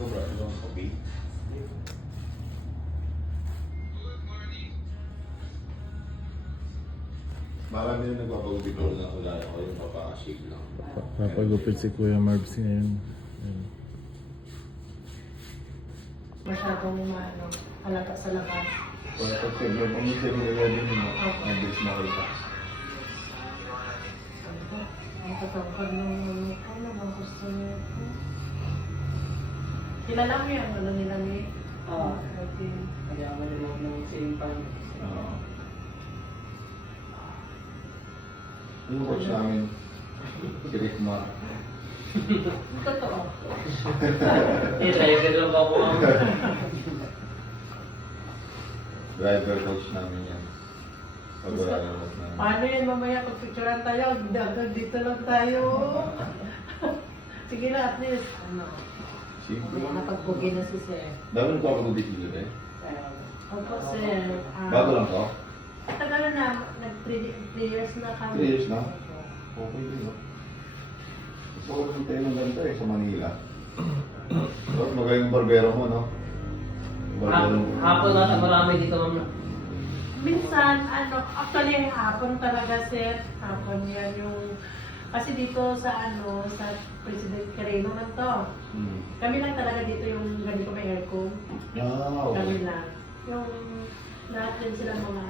Sobra ito ang kopi. Marami na nagpapagupit ko na wala ako yung papakashave lang. Papagupit si Kuya Marbs ngayon. Ayun. Masyadong halata sa labas. Kaya pag February, kung yung February din mo, mabilis makita. Ang tatangkad ng ano bang gusto niya. Kilala mo yung ano nila ni? Oo. Okay. Kaya malimog ng same pan. Oo. Yung coach namin, si Rick Mar. Totoo. Driver lang ako. Driver coach namin yan. Pag wala na lang namin. Paano yan mamaya pag picturean tayo? Agad dito lang tayo. Sige na, at least. Ano? Simple. Nakapagpugi na si Sir. Dami nito ako dito eh. Opo, Sir. Bago lang to? Tagal na, nag-3 years na kami. 3 years na? Okay din, no? Gusto ko rin tayo ng ganito eh, sa Manila. Tapos magaling barbero mo, no? Barbero mo. Hapon na marami dito ma'am. Minsan, actually hapon talaga, Sir. Hapon yan yung... Kasi dito sa sa President Quirino man to. Kami lang talaga dito yung ganito may aircon. Ah, Kami okay. lang. Yung lahat din sila mga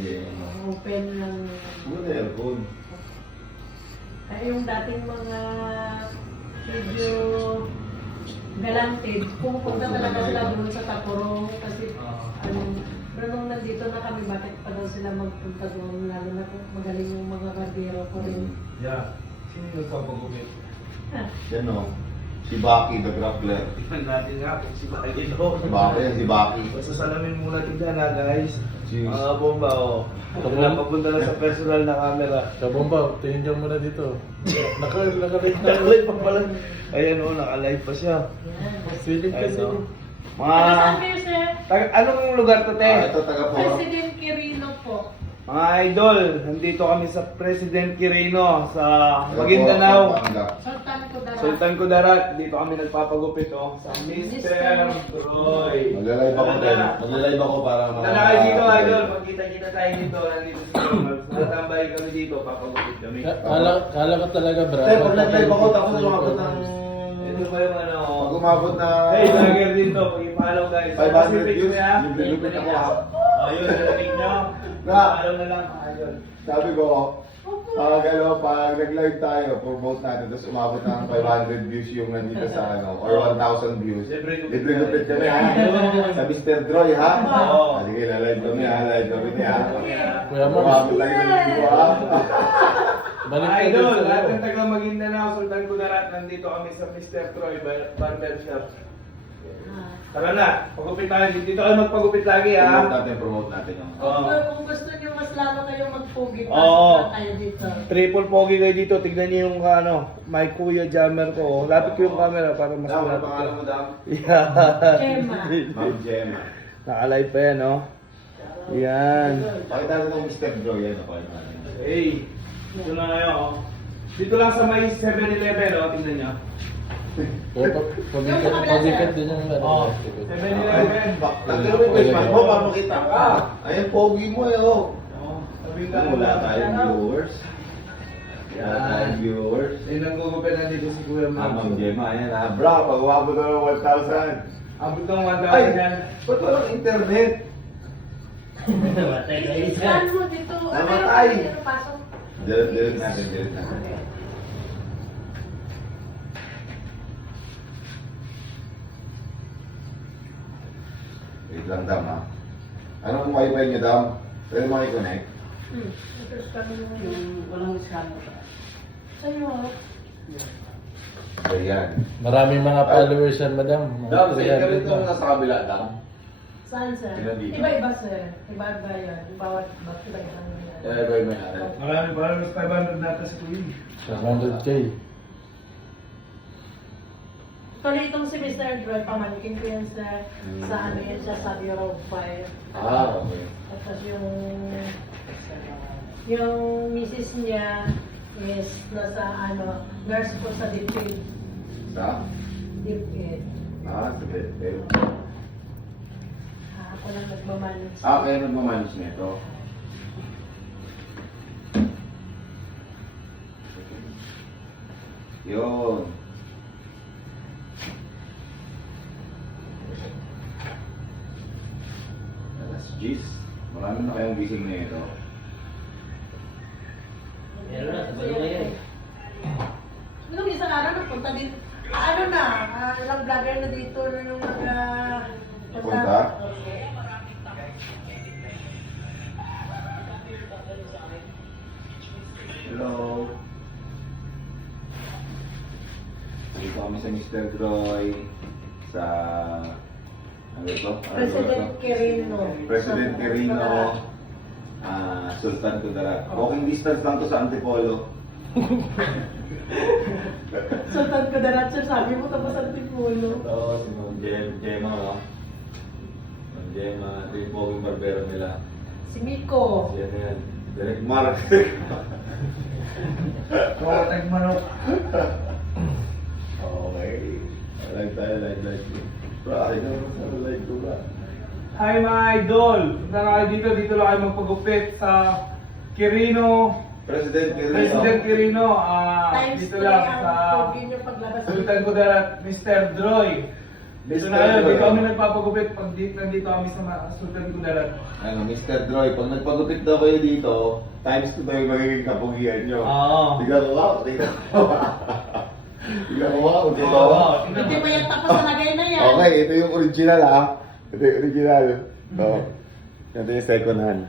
Yeah. open lang. Good aircon. Ay, yung dating mga medyo galante, pumupunta talaga sila doon sa Taporo kasi pero nung nandito na kami, bakit pa daw sila magpunta doon, lalo na kung magaling yung mga barbero ko rin. Yeah. Sino yung nagpapagupit? Yan, no? Si Baki, the grappler. Tingnan natin nga kung si Baki ito. Si Baki yan, si Baki. Pasasalamin muna tingnan na guys. Cheers. Mga bomba oh. Papunta na sa personal na camera. Kabomba, tingin dyan muna dito. Naka-live na. Naka-live pa pala. Ayan oh, naka-live pa siya. Yan. Silip ka, Ayan, silip. oh. Saan Mga... kayo, Sir? Anong lugar to, te? Ito, taga-Poro. President Quirino po. Mga idol, nandito kami sa President Quirino sa Maguindanao. Sultan Kudarat. Sultan Kudarat, dito kami nagpapagupit oh, sa Mr. Troy. Magla-live ako din. Magla-live ako para Tala kayo dito, idol. Pagkita-kita tayo dito. Nandito si Thomas. Natambay kami dito. Papagupit kami. Kala ko talaga, bro. Tay, pag nag-live ako, tapos umabot ng... Ito pa yung ano. Pag umabot na... Hey, vlogger din to. Pag-i-follow guys. 500 views, libre ako ha. Ayun, nalating nyo. Na. Follow na lang, idol. Sabi ko, pag nag-live tayo, promote natin, tapos umabot ng 500 views yung nandito sa or 1,000 views. Libre Libre-gupit kami ha. Sa Mr. Droy ha. Oo. Sige, live kami ha. Live kami niya ha. Kuya Marbs. Umabot tayo ng video ha. Balik Mga ka idol, dito. lahat ng taga Maguindanao, Sultan Kudarat, nandito kami sa Mr. Troy Barber Shop. Tara na, pagupit tayo. Dito kayo magpagupit lagi ha. Promote natin yung... Kung gusto niyo mas lalo kayong magpugi, Oo. pasok na tayo dito. Triple pogi kayo dito. Tignan niyo yung may kuya jammer ko. Lapit ko yung camera para mas Dam, ano malapit pangalan ko. mo, Dam? Yeah. Gemma. Ma'am Gemma. Naka-live pa yan, no? Yan. Pakita natin yung Mr. Droy yan. Pakita natin. Hey, ito na kayo, oh. Dito lang sa may 7-Eleven, oh. Tingnan niyo. Pabigat din yung Oh, ano. 7-Eleven. Tanggal mo yung face mask mo para makita ka. Ayan, pogi mo eh, oh. Oh, sabihin ka. Wala tayong viewers. Wala tayong viewers. Yung nanggugupit na dito si Kuya Ah, Ma'am Ma'am. Gemma, ayan ha. Bro, pag umabot na ng 1,000. Abot ng 1,000 Ay, yan. ba't walang internet? Saan mo dito? Namatay. Ano, pasok? Delete natin, delete natin. Wait lang, Dam ha. Anong wifi niyo, Dam? Pwede mo i-connect? Ito scan mo. Yung walang scan mo. Sa'yo. Ayan. Maraming mga followers yan, madam. Dam, sa 300 internet mo na. nasa kabila, Dam. Saan, sir? Ilan dito? Iba-iba, sir. Iba-iba yan. Bawat iba-iba yan. Kaya ba yung may ari? Marami pa mas 500 data si Kuya. 100K. Actually, itong si Mr. Droy, pamangkin ko yan sa ano yan siya sa Bureau of Fire. Ah, okay. Tapos yung misis niya is nasa nurse po sa DepEd. Sa? DepEd. Sige. Okay. Ako lang nagmamanis. Kayo nagmamanis nito. Yun. Alas 10. Marami na kayong gising na ito. Meron na, sabay na yan. Nung isang araw napunta din, ano na, ilang vlogger na dito nung Punta? Hello. Dito kami sa Mr. Droy. Sa... Ano ito? President Quirino. President Quirino. Sultan Kudarat. Walking distance lang to sa Antipolo. Sultan Kudarat, sir, sabi mo tapos ang tipulo. Ito, si Ma'am Gemma, no? Ma'am Gemma, ito yung poging barbero nila. Si Miko. Yan yan. Direct Mark. Tawag manok. Okay. Like tayo, like. Ay, naman sa like ko ba? Hi mga idol! Punta na kayo dito lang kayo magpagupit sa Quirino. President Quirino. President Quirino. Times Dito 3 lang ang sa pogi niyo paglabas. Sultan Kudarat, Mr. Droy. Dito Mr. na kayo, Droy. dito kami nagpapagupit pag nandito kami sa Sultan Kudarat. Ano, Mr. Droy, pag nagpagupit daw kayo dito, times 2 daw yung magiging kapugian nyo. Oo. Tignan ko wow, tignan ko. Tignan ko wow, tignan ko. Oo. Hindi mo yan tapos sa lagay na yan. Okay, ito yung original Ito yung original. Ito yung second hand.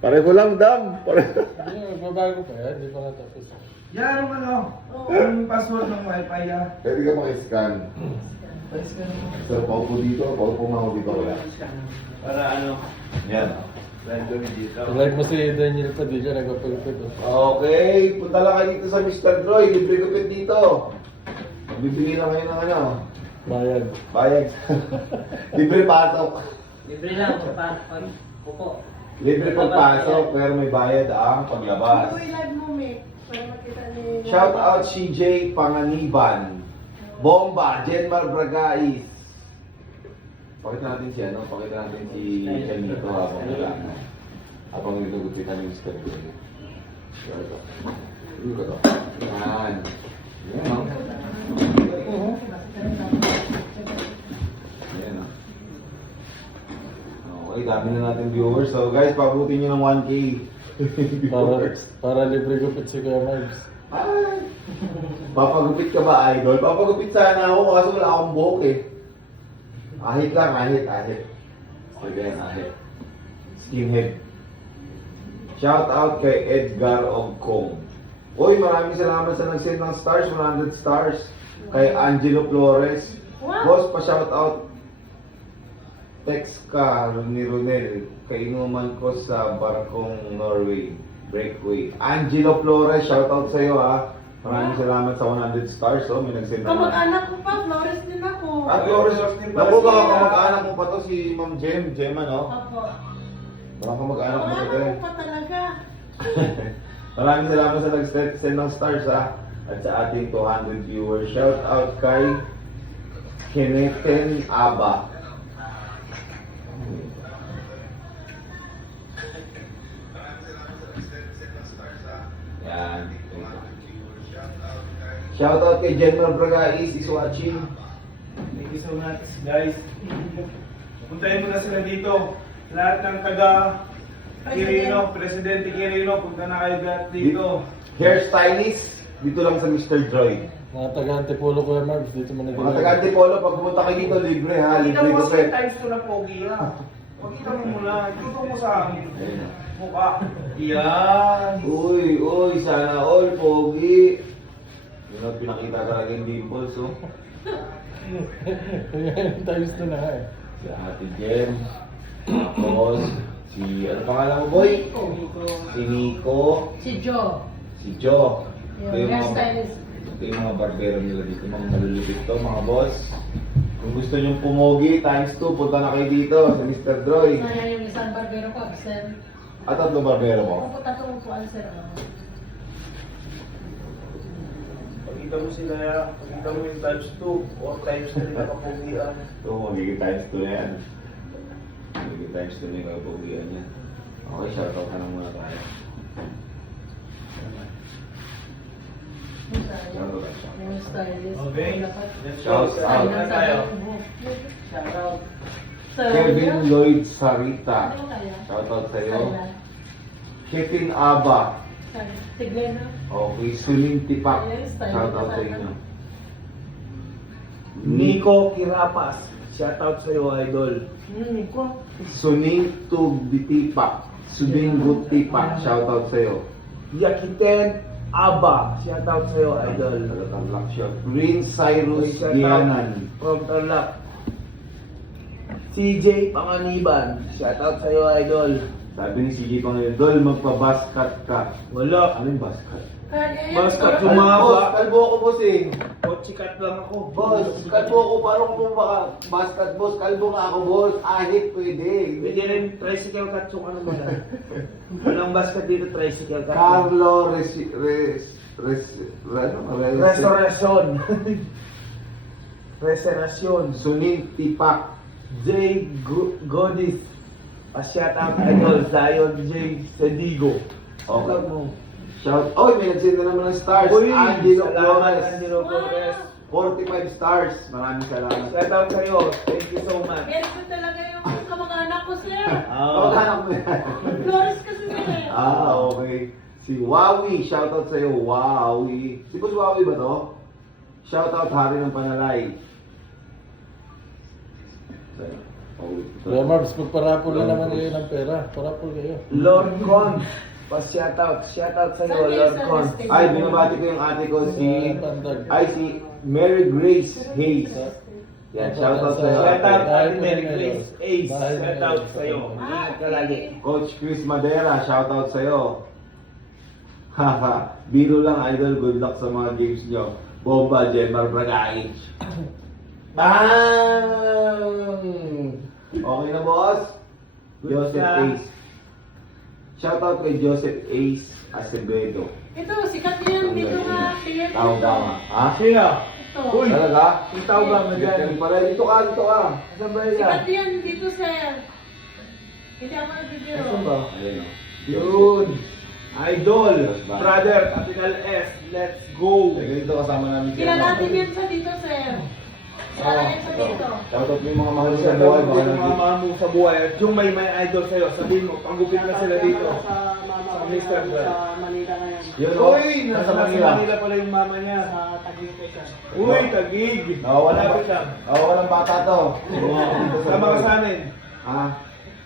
Pareho lang, dam. Pareho. Hindi, magbabago pa yan. Hindi pa nga tapos. Yan ang ano. Oo. Ano yung password ng wifi ya? Pwede ka maki-scan. So, paupo dito, paupo nga ako dito. Wala. Para ano? Yan. Random dito. Like mo si Daniel Padilla, nagpapagupit. Okay, punta lang kayo dito sa Mr. Droy. Libre gupit dito. Bibili lang kayo ng ano. Bayad. Bayad. Libre pasok. Libre lang, pag pupo. Libre pagpasok, pero may bayad ang paglabas. Uy, live mo, Mick. Para makita ni... Shout out CJ Panganiban. Bomba, Jenmar Bragais. Pakita natin si ano, pakita natin si Chanito habang wala. Habang nilugupitan ni Mr. Droy. Ito. Ito to. Yan. Yan o. Yan o. Okay, dami na natin viewers. So guys, pabutin nyo ng 1K viewers. Para libre gupit si Kuya Marbs. Ay! Papagupit ka ba, idol? Papagupit sana ako kaso wala akong buhok eh. Ahit lang, ahit. Again, ahit. Skinhead. Shout out kay Edgar Ogkong. Uy, maraming salamat sa nag-send ng stars, 100 stars. Kay Angelo Flores. Wow. Boss, pa-shout out. Text ka ni Ronel. Kainuman ko sa barkong Norway. Breakway. Angelo Flores, shout out sa iyo ha. Maraming salamat sa 100 stars. Oh, may nag-send naman. Kamag-anak ko pa, Flores din ako. Ah, Flores, naku baka kamag-anak mo pa to si Ma'am Gemma, no? Opo. Baka kamag-anak mo pa to Kamag-anak eh. ko pa talaga. Maraming salamat sa nag-send ng stars ha. At sa ating 200 viewers. Shout out kay Kineten Aba. Yan. Shout out kay General Bragais is watching. Thank you so much, guys. Puntahin mo na sila dito. Lahat ng taga Quirino, Presidente Quirino, punta na kayo lahat dito. Hairstylist, dito lang sa Mr. Droy. Mga taga-antipolo Kuya Marbs, dito mo Mga taga-Antipolo, pag pumunta kayo dito, libre ha, Pakita libre mo ko sa times ko na pogi ha. Pakita mo muna, ituto mo sa akin. Mukha. Yan. Uy, sana all, pogi. Yun ang pinakita talaga yung dimples, oh. Times to na nga eh. Si Ate Jem, tapos, si, ano pangalan mo, boy? Si Nico, Si Joe. si Jo. Yung hairstylist. Ito yung mga barbero nila dito, mga malulupit to, mga boss. Kung gusto nyong pumogi, times 2, punta na kayo dito sa Mr. Droy. Kaya yung isang barbero ko, absent. At tatlong barbero mo. Ako po tatlong upuan, sir. Pakita Pakita mo sila yan. Pakita mo yung times 2 or times 3 na kapugian. Ito, magiging times 2 na yan. Magiging times 2 na yung kapugian niya. Okay, shoutout ka na muna tayo. Shoutout ka siya. Yung stylist. Okay? Dapat. Let's Shout go. out. Start na tayo. Shout out. So, Kevin Lloyd Sarita. Ano kaya? Shoutout sa'yo. Stella. Kevin Aba. Sorry. Tiglena. Okay, Suning Tipak. Yes, tayo. Shoutout sa inyo. Nico Kirapas. Shoutout sa'yo, idol. Nico. Suning Tugditipak. Suning Gutipak. Shoutout sa'yo. Yakiten Aba. Shoutout sa'yo, idol. Taga-Tarlac siya. Prince Cyrus Shoutout Gianan. from Tarlac. CJ Panganiban. Shoutout sa'yo, idol. Sabi ni CJ pa ngayon, Dol, magpa-basket ka. Wala. Ano yung basket? Basta Kalbo, Tumaba. kalbo ako, bossing. Kotsikat lang ako. Boss, kalbo ako. Paano ko baka basket, boss? Kalbo nga ako, boss. Ahit, pwede. Pwede rin tricycle cut yung ano mo na. Walang basket dito, tricycle cut. Carlo Restaurasyon. Restaurasyon. Suning Tipak. J. Godis. Shout out idol. Zion J. Sedigo. Okay. Shout mo. Shout, oh, may nag-send na naman ng stars. Uy, Angelo salamat, Flores. Angelo Flores. 45 stars. Maraming salamat. Shout out sa'yo. Thank you so much. Very good talaga yung sa mga anak ko, sir. Oh, anak mo yan. Flores kasi sila eh. Okay. Si Wawi, shoutout sa'yo, Wawi. Si Boss Wawi ba to? Shoutout Hari ng Panalay. Kuya Marbs, magparapol na naman kayo ng pera. Parapol kayo. Lord Con. Pa-shout out. Shout out sa'yo, Lord Con. Ay, binabati ko yung ate ko si Mary Grace Hayes. Yan, shoutout sa'yo. Shout out ate. Ate Mary Grace Ace. Shout out sa'yo. Ingat ka lagi. Coach Chris Madera, shoutout sa'yo. Haha, biro lang idol, good luck sa mga games nyo. Bomba, Jemar Bragaich. Bang! Okay na, boss? Joseph Ace. Shoutout kay Joseph Ace Acevedo. Ito, sikat yan. Dito nga. Sikat Tawag tama. Ha? Sino? Ito. Uy! Talaga? Yung tao ba mo dyan? Ganun pala. Dito ka, dito ka. Saan ba Sikat yan? yan. Dito, sir. Hindi ako nagbibiro. Ito ba? Ayun o. Yun! Idol! Yes, ba? Brother, capital S, let's go! Ganito kasama namin. Kila natin yan sa dito, sir. Kila yan sa dito. Shoutout mo yung mga mahal mo sa Sa buhay. buhay, Baka mga nandito. mama mo sa buhay. At yung may idol sa'yo, sabihin mo, panggupit na sila dito. Sa mama ko Mr. sa Brad. Manila ngayon. Yun o. Uy! Nasa Manila pala yung mama niya. Sa Taguig siya. Uy, Taguig! Nawawalan Malapit lang. Nawawalan bata to. Sama ka sa amin. Ha?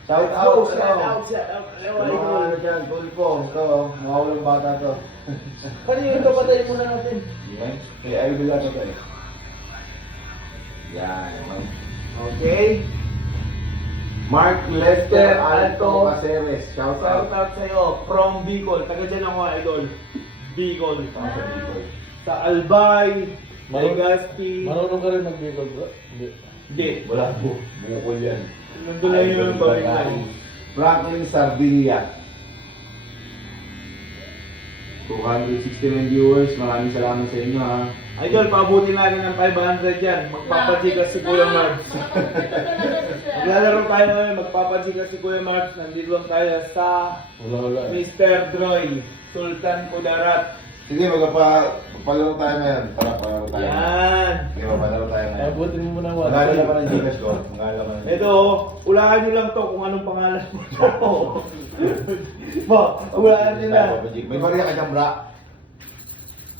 Shout Let's out. go, shout out, shout out. Sa mga ano dyan, tulpo. Ito, nawawalan bata to. Kanina ito, patayin muna natin. Yan. Kaya ayaw nila to eh. Yan. Okay. Mark Lester Alto Caceres. Shout Shout out. out sa'yo, from Bicol. Taga dyan ako, idol. Bicol. Sa Albay, Legazpi. Marunong ka rin mag-bigol, bro? Hindi. Hindi. Wala po. Bukol yan. Nandun lang yung bawin na. Franklin Sardilia. 269 viewers. Maraming salamat sa inyo ha. Idol, pabutin natin ng 500 yan. Magpapajikas si Kuya Marks. Maglalaro tayo ngayon, magpapajikas si Kuya Marks. Nandito lang tayo sa Wala. Mr. Droy, Sultan Kudarat. Sige, magpapalaro tayo ngayon. Para palaro tayo. Yan. Sige, magpalaro tayo ngayon. Abutin mo muna Magkala naman ang Gcash ko. Magkala naman. Ito, ulahan nyo lang to kung anong pangalan mo. Ba, ulahan nyo lang. May bariya ka dyan, bra.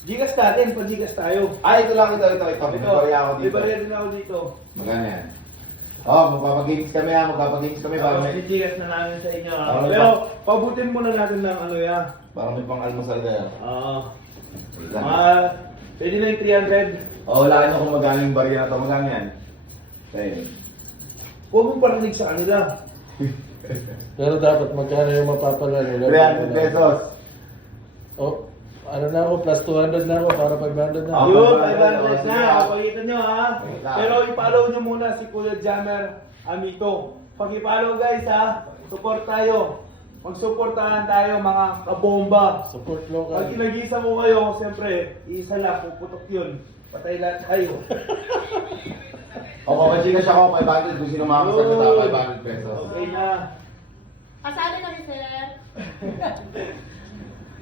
Gigas natin, pag-gigas tayo. Ay, ito lang, ito. May Ito, bariya ako may dito. bariya din ako dito. Magkano yan? Oh, magpapag-games kami ha. Magpapag-games kami para may, Gigas na namin sa inyo. ha. Para may Pero, pabutin muna natin ng ano yan. para may pang-almusal na yan. Wait lang. Pwede na yung 300. Oh, wala ka kung magkano yung bariya na ito. Magkano yan? 10. Huwag mong parinig sa kanila. Pero dapat magkano yung mapapalaro. 300 pesos. Oh, ano na ako, plus 200 na ako para 500 na. Ah, Yun, 500 500 na. Kapalitan nyo ha. Wait lang. Pero i-follow nyo muna si Kuya Jammer Amito. Pag i-follow guys ha, support tayo. Magsuportahan tayo mga kabomba. Support Pag local. kinagisa mo kayo, siyempre, isa lang, puputok yun. Patay lahat tayo. O, kapag siya ako 500 kung sino makakasagot sa 500 pesos. Okay na. Kasali kami, sir.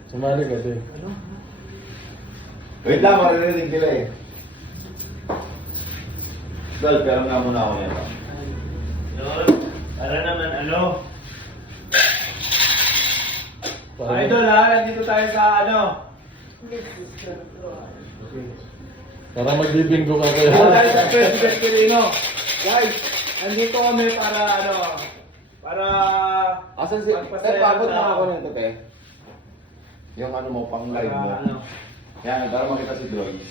Sumali ka din. Wait lang, maririnig nila eh. Dol, pero nga muna ako nito. Yun. Para naman ano. Para- Idol ha, nandito tayo sa ano. Para magbibinggo ka Nandito tayo sa kaya. President Quirino. Guys, nandito kami para ano. Para Asan si... magpasaya Pagod sa- na ako nito, te. Yung ano mo, pang live mo. para ano. Yan, para makita si Droids.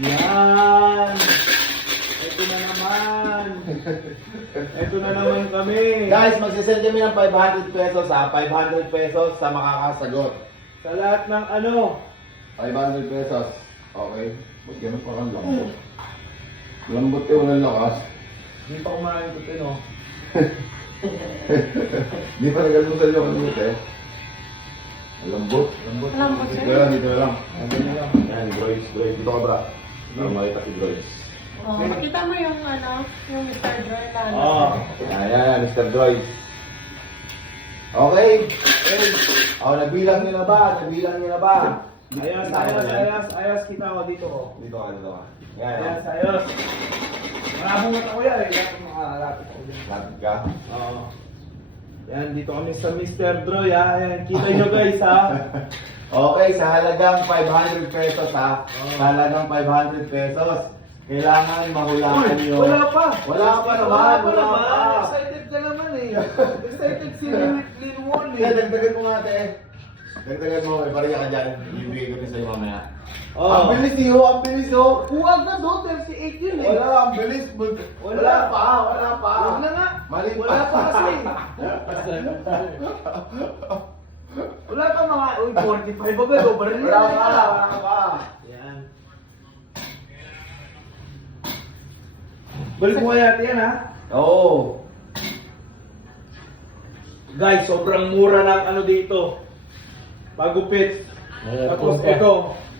Yan. Ito na naman. Ito na naman kami. Guys, magsisend kami ng 500 pesos ha. 500 pesos sa makakasagot. Sa lahat ng ano. 500 pesos. Okay. Ba't ganun pa kang lambot? Lambot eh, walang lakas. Hindi pa kumain ko no. Hindi pa nagalusal yung lambot eh. Lambot. Lambot. Lambot, sir. Dito lang, dito lang. Ano na lang. Yan, Droids, Droids. Dito ka ba? Para makita si Droids. Oh, makita mo yung ano, yung Mr. Joy na ano. Oo. Ayan, Mr. Droids. Okay. Oh, nabilang niyo na ba? Nabilang niyo na ba? Ayos, Kita ko ba ayos, yan? ayos, ayos. Kita ko dito ko. Dito ka, dito ka. Yan. Ayos, ayos. Marabungat ako yan eh. Dapat makakalapit ako dyan. Lapit ka. Oo. Yan, dito kami sa Mr. Droy ha. Ayan, kita nyo guys ha. Okay, sa halagang 500 pesos ha. Sa halagang 500 pesos. Kailangan mahulaan Uy, nyo. wala pa. Wala pa naman. Wala pa naman. Excited ka naman eh. Excited si Lin Won Kaya eh. dagdagan mo nga ate. Dagdagan mo, may pariya ka dyan. Ibigay ko rin sa'yo mamaya. Oo. Ang bilis niyo, ang bilis niyo. Huwag na doon, 38 yun eh. Wala, ang bilis. Wala pa, wala pa. Huwag na nga. Mali pa. Wala pa kasi. Wala pa mga, uy, 45 agad o, baril Wala na pa, wala pa. Yan. Balik mo kaya natin yan ha. Oo. Guys, sobrang mura ng ano dito. Pagupit. Ayan, Tapos punta. ito,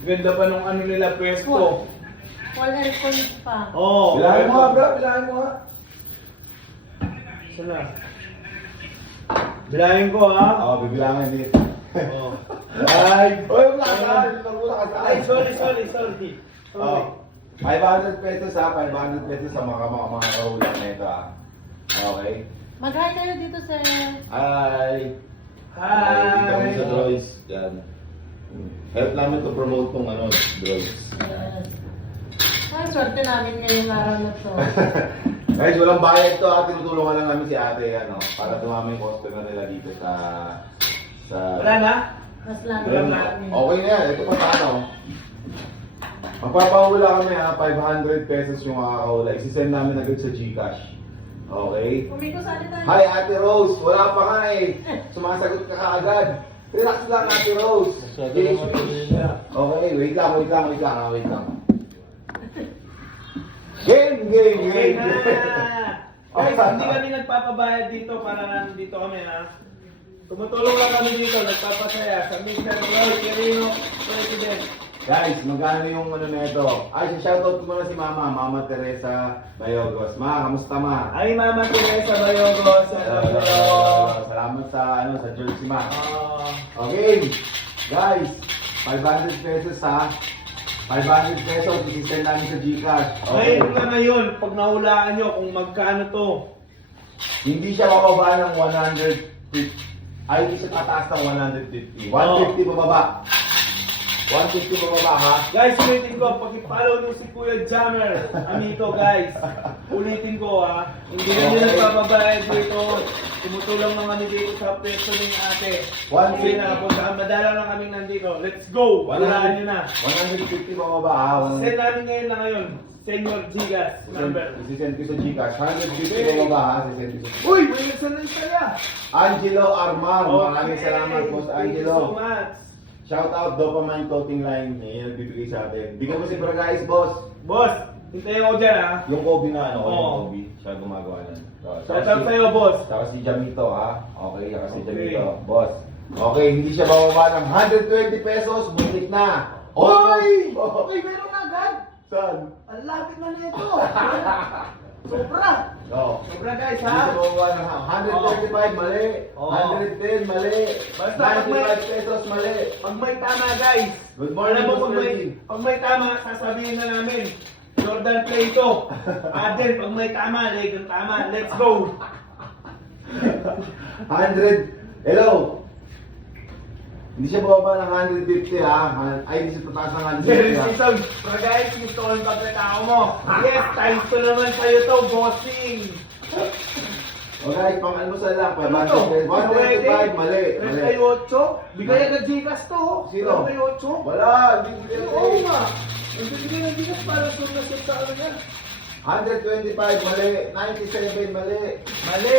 ganda pa nung ano nila pwesto. All aircons pa. Oo. Bilangin mo nga, bro. Bilangin mo nga. Sana. Bilangin ko ha. Oo, bibilangin dito. Oo. Ay. Uy, wala ka. Wala ka. Ay, sorry. Oh. 500 pesos ha, 500 pesos sa mga kahulang na ito ha. Okay. Mag-hi kayo dito, sir. Hi! Hi. Dito kami sa Droids. Yan. Help namin to promote tong ano, Droids. Ay, swerte namin ngayong araw na to. Guys, walang bayad to ha. Tinutulungan lang namin si ate ano, para dumami yung customer nila dito sa... Wala na? Mas lalo Ayun, namin. okay na yan. Ito pa sana oh. Magpapahula kami ha, 500 pesos yung makakahula. Isisend namin agad sa GCash. Okay? Umiko sa tayo. Hi Ate Rose! Wala pa nga eh. Sumasagot ka kaagad. Relax lang Ate Rose. Masyado naman kanina. Okay, wait lang. Game! Okay na. Guys, hindi kami nagpapabayad dito para nandito kami ha. Tumutulong lang kami dito, nagpapasaya sa Mr. Roy Quirino, President. Guys, magkano yung ano na ito? Ay, shoutout ko muna si Mama Teresa Bayogos. Ma, kamusta ma? Ay, Mama Teresa Bayogos. Salamat sa ano sa Jersey ma. Ah, Okay, guys, 500 pesos ha. 500 pesos, isisend namin sa GCash. ngayon na ngayon, pag nahulaan nyo kung magkano to. Hindi siya bababa ng 150. Ay, hindi siya tataas ng 150. 150 bababa. 150 bababa ha. Guys, ulitin ko, pag-follow nyo si Kuya Jammer, amito guys. Ulitin ko ha, hindi na nyo nagpapabayad dito. Tumutulong lang kami dito sa pwesto ng ate. 150. Sige na, punta madala lang kami nandito. Let's go! Walaan nyo na. 150 bababa ha. Send namin ngayon na ngayon. Senyor Gigas number. Isisend ko sa GCash. 150 bababa ha. Isisend ko sa Uy! May nagsanay pala! Angelo Armar. Maraming Okay. salamat po sa Thank you so Angelo. much. Shout out Dopamine Coating Line. Yan nagbibigay sa atin. Di ko kasi guys, boss. Boss, hintayin ko dyan ha. Yung Kobe na ano, Oo. yung Kobe. Siya gumagawa nun. Shout out sa'yo, boss. Saka si Jamito, ha? Okay, saka si Okay. Jamito. Boss. Okay, hindi siya bababa ng 120 pesos. Buntik na. Hoy! Oh. Hoy, meron na agad! Saan? Ang lapit na nito! Sobra! No. Sobra guys, Hindi siya ha? bababa ng 135, mali. Oo. 110, mali. Basta pag may- 95 pesos, mali. Pag may tama, guys. Good morning, Alam mo, Boss Erwin. pag may tama, sasabihin na namin. Jordan play ito. Aden, pag may tama, leg ang tama. Let's go. 100. Hello. Hindi siya bababa ng 150, ha? Ay, hindi siya tataas ng 150, ha? Seriously, pero guys, gusto ko yung pagkatao mo. Yes, time to naman sa'yo to, bossing. Okay, pang-almusal lang. Ano to? 135, mali. Mali. 38? Bigay na Gcash to. Sino? 38? Wala, hindi bigyan Oo nga. Nagbibigay ng Gcash para sa sa ano yan. 125, mali. 97, mali. Mali.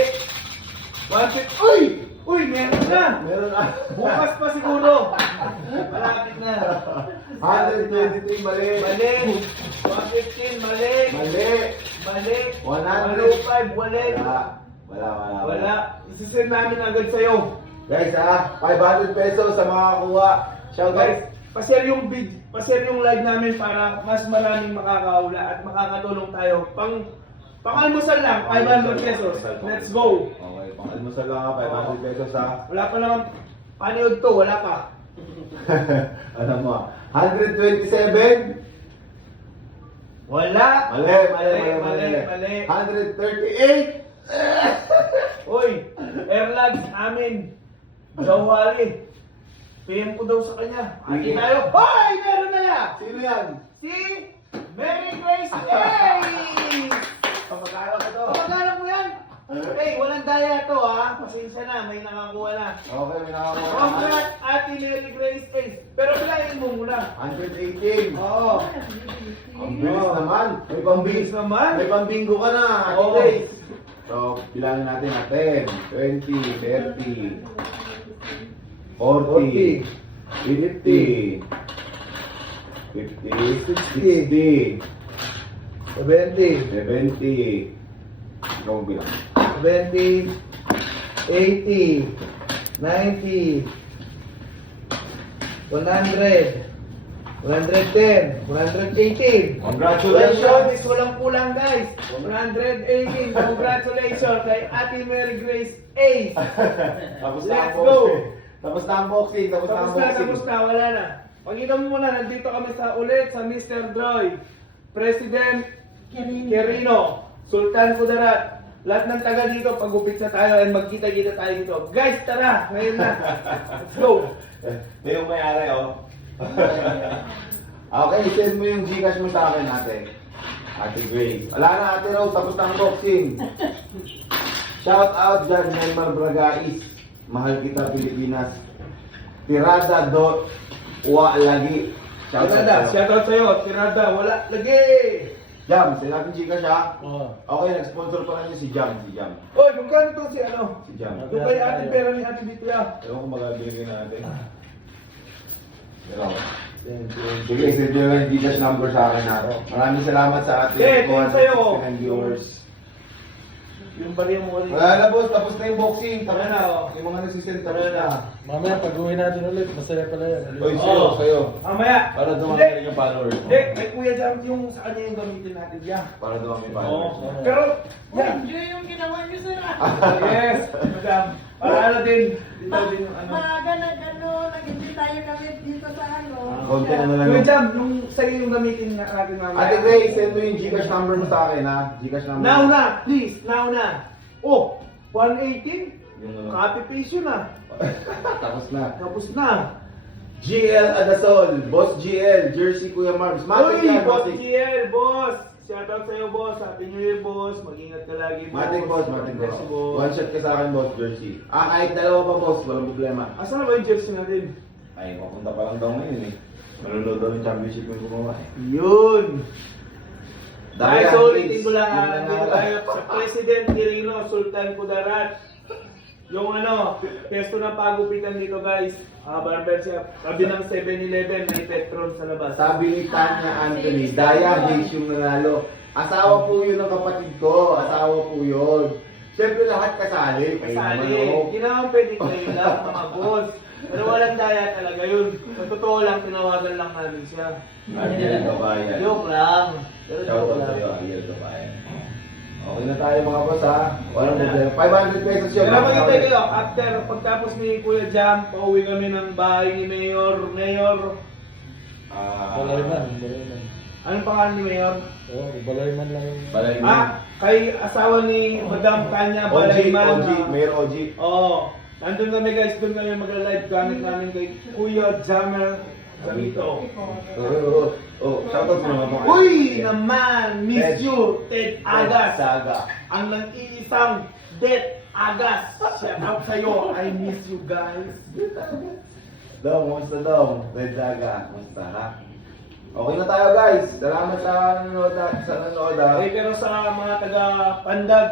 150. Uy! Uy, meron na. Meron na. Bukas pa siguro. Malapit na. 123, mali. Mali. 115, mali. Mali. Mali. 100. 105, mali. Wala. Wala. Isisend namin agad sa'yo. Guys, 500 pesos sa mga kuha. Shout out. Guys, pa-share yung live namin para mas maraming makakaula at makakatulong tayo. Pang-almusal lang, 500 pesos. Let's go. Okay, pang-almusal lang, 500 pesos, ha? Wala pa naman paniod to, wala pa. Ano mo, 127? Wala. Mali. Mali. 138? Hoy, Airlags amin. Jawhari. PM ko daw sa kanya. Agi tayo. Hoy, meron na yan. Sino yan? Si Mary Grace Hey! Kamag-anak ko to. Kamag-anak mo yan? Hey, walang daya to ha. Pasensya na, may nakakuha na. Okay, may nakakuha. Congrats, Ate Mary Grace Hey. Pero bilangin mo muna. 118. Oo. Ang bilis naman. May pambing. Bilis naman. May pambingo ka na. Oo. Okay. So, bilangin natin na 10, 20, 30, 40, 50, 60, 70, 70. Ikaw mo bilang. 70, 80, 90, 100, 110, 118. Congratulations! Is walang kulang guys. 118. Congratulations kay Ate Mary Grace A. Tapos na Let's ang go. boxing. Tapos na ang boxing. Tapos na, wala na. Pagkita mo muna, nandito kami ulit sa Mr. Droy, President Quirino, Sultan Kudarat. Lahat ng taga dito, pagupit na tayo and magkita-kita tayo dito. Guys, tara! Ngayon na. Let's go! May yung may-ari, oh. Okay, send mo yung Gcash mo sa akin, ate. Ate Grace. Wala na, ate Rose. Tapos na ang boxing. Shout out dyan, Neymar Bragais. Mahal kita, Pilipinas. Tirada dot wa lagi. Shout out Tirada, sa'yo. shout out sa'yo. Tirada, wala. Lagi! Jam, send natin Gcash, ha? Oo. Okay, nag-sponsor pa lang si Jam. Si Jam. Oy, kung gano'n to si ano? Si Jam. Yung kay ate pera ni ate Bitya. Ewan ko magabiligin natin. Pero, sige, send nyo lang yung Gcash number sa akin, ha? Maraming salamat sa ating Tingin sa'yo. 469 viewers. Yung bariya mo ulit. Wala na, boss. Tapos na yung boxing. Tapos Wala na. na, oh. Yung mga nagsisend, tapos na. Mamaya pag uwi natin ulit, masaya pala yan. Oy, sa'yo, Oo. sa'yo. Mamaya. Para dumami Hindi. rin yung followers. Hindi, kay Kuya Jam yung sa kanya yung gamitin natin yan. Para dumami yung Oo. followers. Pero, yan. Hindi yung ginawa niyo sir. Yes, madam. Para ano din. Dito din yung ano. Maaga nag-hindi tayo kami dito sa ano. Konti ano lang. Kuya Jam, yung sa'yo yung gamitin natin mamaya. Ate Grace, send mo yung Gcash number mo sa akin, ha? Gcash number. Now na, please, now na. Oh, 118? Yung ano. Copy paste yun ah. Tapos na. Tapos na. GL Adasol, Boss GL, Jersey Kuya Marbs. Matik Uy, yan, Boss matik. GL, boss. Shoutout sa'yo, boss. Happy New Year, boss. Mag-ingat ka lagi, boss. Matik boss, matik boss. Yes, boss. One shot ka sa akin, Boss Jersey. Kahit dalawa pa, boss, walang problema. Asan na ba yung jersey natin? Ay, mapunta pa lang daw ngayon, eh. Malulod daw yung championship yung gumawa, eh. Yun. Dahil Dahil so, ang ulitin kids, ko lang, yun nandito lang tayo sa President Quirino, Sultan Kudarat. Yung ano, pesto ng pagupitan dito guys, barber shop, tabi ng 7-Eleven, may Petron sa labas. Sabi ni Tanya Anthony, Daya Gates yung nanalo. Asawa po yun ng kapatid ko. Asawa po yun. Siyempre lahat kasali. Kayo naman, Sali. oh. Hindi naman pwede kayo lang, mga boss. Pero walang daya talaga yun. Sa totoo lang, tinawagan lang namin siya. Ariel Kabayan. Joke lang. Pero Shout joke out lang. sa'yo, Ariel Kabayan. Okay na tayo mga boss ha. Walang problema. 500 pesos yun. Pero magintay kayo, after, pagtapos ni Kuya Jam, pauwi kami ng bahay ni Mayor. Balayman. Anong pangalan ni Mayor? Oo, Balayman lang yung... Balayman. Kay asawa ni Madam Kanya OG, Balayman. Mayor OG. Oo. Nandun kami guys, doon kami magla-live gamit namin kay Kuya Jammer Gamito. Shout out mo naman mga. Uy naman, miss Ted. you, Ted Agas. Saga. Ang nang-iisang Ted Agas. Shout out sa'yo, I miss you guys. Dong, kumusta Dong? Red Saga, kumusta ha? Okay na tayo guys. Salamat sa nanonood ha. Eh, pero sa mga taga-Pandag,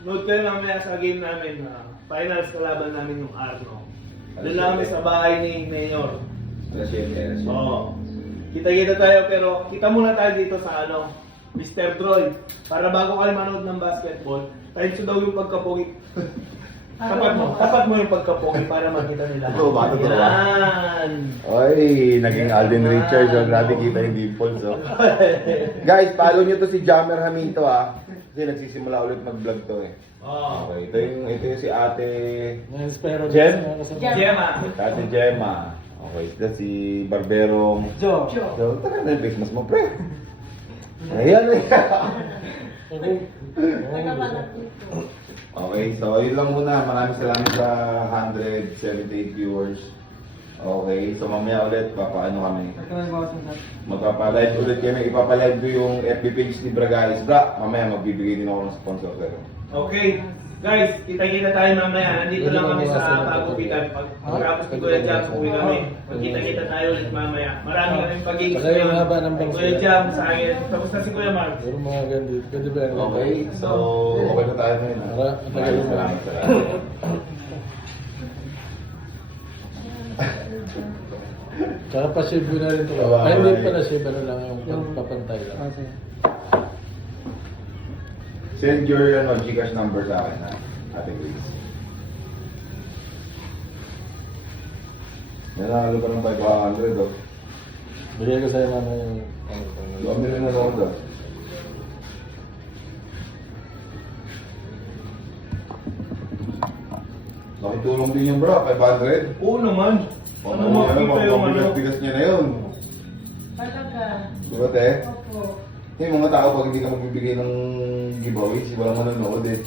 note kayo mamaya sa game namin na finals kalaban namin yung Arno. Doon lang kami sa bahay ni Mayor. Alas 7. Oo. Kita-kita tayo pero kita muna tayo dito sa ano, Mr. Droy. Para bago kayo manood ng basketball, tayo daw yung pagkapogi. Tapat mo yung pagkapogi para makita nila. Ito, bato to, Yan. Oy, naging Alden Richards. Oh, grabe kita yung dimples. Oh. Guys, follow nyo to si Jammer Jaminto ha. Kasi nagsisimula ulit mag-vlog to eh. Oh. Okay, ito yung si ate... Na-espero Jen? Gemma. Ate Gemma. Okay, ito si Barberong... Jo. So, taga na yung business mo, pre. Ayan eh. Okay, so yun lang muna. Maraming salamat sa 178 viewers. Okay, so mamaya ulit, papaano kami. Magpapalive ulit kami. Ipapalive ko yung FB page ni Bragais. Bra, mamaya magbibigay din ako ng sponsor pero. Okay. Guys, kita-kita tayo mamaya. Nandito lang kami sa Pagupitan. Pagkatapos ni Kuya Jam, uwi kami. Magkita-kita tayo ulit mamaya. Marami kaming pag-iigis Wala yung haba ng Kay bangs Kuya nila. Jam sa akin. Tapos na si Kuya Mark. Pero mga ganito, pwede ba yan? Okay, so okay na tayo ngayon. ha? Maraming salamat sa lahat. Tsaka pasibo na rin ito. Kawawa Ay, hindi eh. pala sibo na lang yung papantay lang. Send your Gcash number sa akin ha, Ate Grace. Nanalo ka ng 500 oh. Bigay ko sa'yo naman yung... Bumili na ako doon. Nakitulong din yung bro, 500. Oo naman. Ano mo kita yung ano? Bigas niya na yun. Talaga. Diba te? Opo. Yung mga tao pag hindi ka magbibigay ng giveaways, walang manonood eh.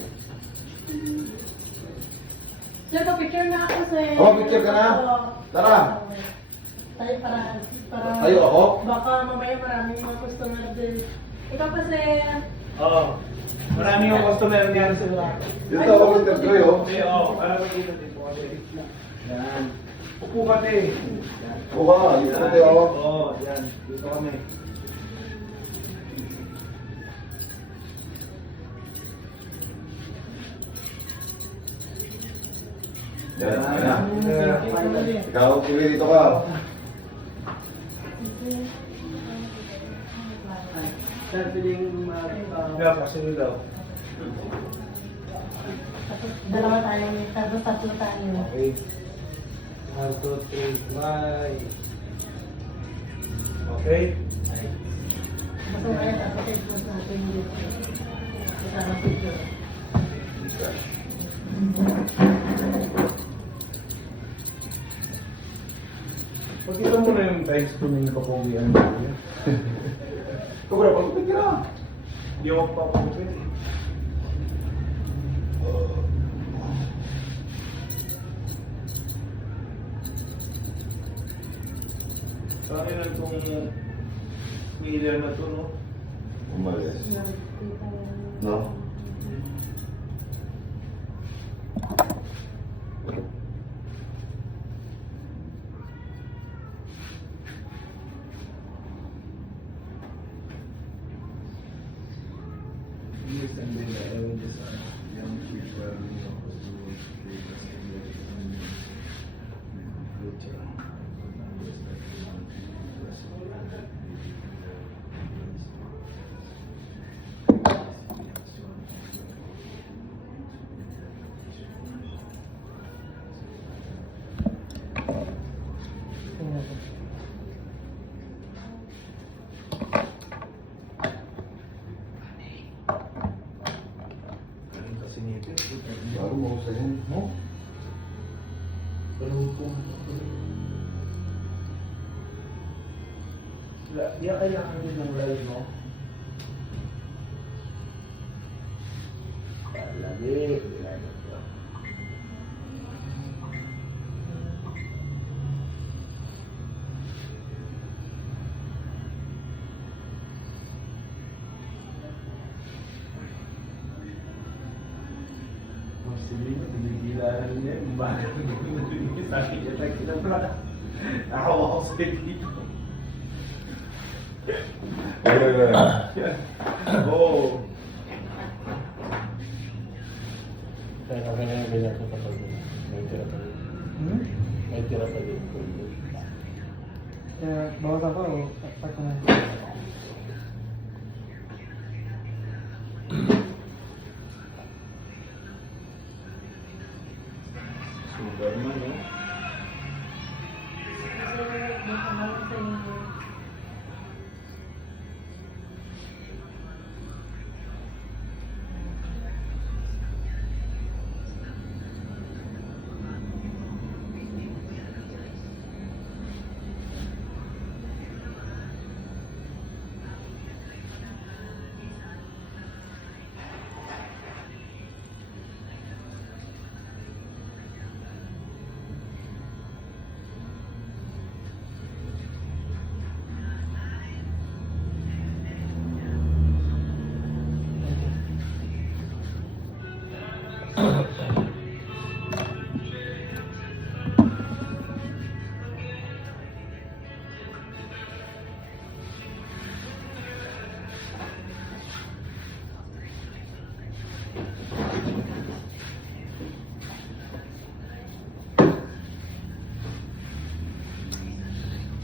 Sir, pa-picture na ako sir. Oh, picture ka na? Tara. Tayo para... Tayo ako? Baka mamaya maraming mga customer din. Ikaw pa sir. Oo. Marami yung customer niyan sa Dito ako Mr. Troy oh. Okay, oo. Para makita din po kasi. Yan. Upo ka te. Buka nga, dito na tayo ako. Oo, yan. Dito kami. Yan, yan. Ikaw, pili dito ka. Sir, piling Kaya kasi daw. Tapos dalawa tayo, tatlo tayo. Okay. 1, 2, 3, bye. Okay? Gusto mo kaya tapos i-post natin dito. Kasama picture. Pagkita mo na yung text ko ng kapogian mo. Kubra, pagpapit ka na. Hindi ako papagupit eh. Sa akin lang itong wheeler na to, no? Umalis. No? Baru mau saya. No? Pero kung... Dia kailangan nyo ng live, no? Lagi, ginagawa ko. Marcelino, tinigilan niya. Bakit hindi sa akin niya tayo kinabra? Nakawa ko sa dito. Oo. Kaya kami na yung ganyan sa kapag may tira pa rin. May tira pa rin. Kaya bawat ako, taktak ko na. Superman, no? Kasi may panahon sa inyo.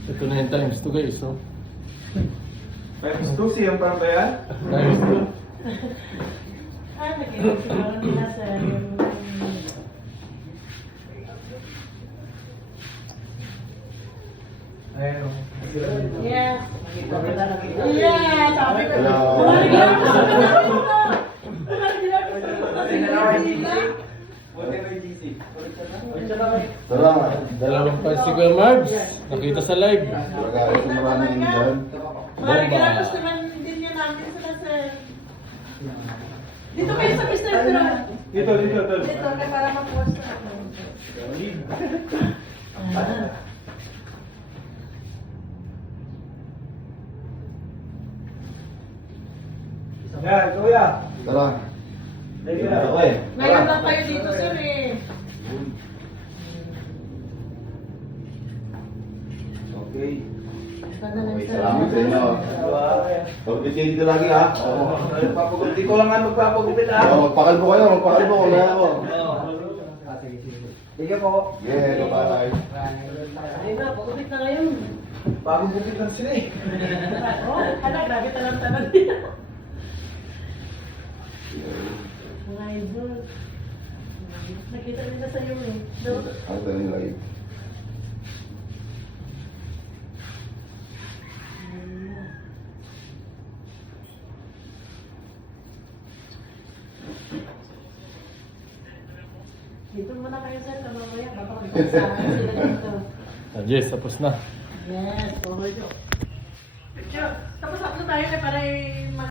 Ito na yung times 2 guys, no? Times 2, siyang parang ba yan? Times 2. Ah, nagkakasiguro nila sa yung... Ayun. Yes. Yeah, sabi ko. Hello. Bumalik lang ako sa dito. Bumalik lang ako sa dito. Salamat. Dalawang fans si Kuya Marbs. Nakita sa live. Talaga ito maraming dyan. Marigilapos naman din niya namin sila, sir. Dito kayo sa Mr. Sir. Dito. Dito, para mag-post na ako. Ah. Yan, kuya. Tara. Thank you. Ako eh. Ngayon lang tayo dito, sir eh. Okay. Ikaw na lang, Okay, sir. salamat sa inyo. Pag-bitsin dito lagi ha. Hindi ko lang nga magpapagupit Magpakalbo kayo, magpakalbo. Wala ako. Sige po. Yeah, bye-bye. Ay na, pagupit na ngayon. Bagong gupit lang sila eh. Oh, hala, grabe talang-talang din. Mga idol. Nakita nila sa'yo eh. Daw- Ano tayo nilagay? Dito muna kayo sir, mamaya baka magpagsahan sila dito. Yes, tapos na. Yes, forward ko. Picture. Tapos upload tayo na para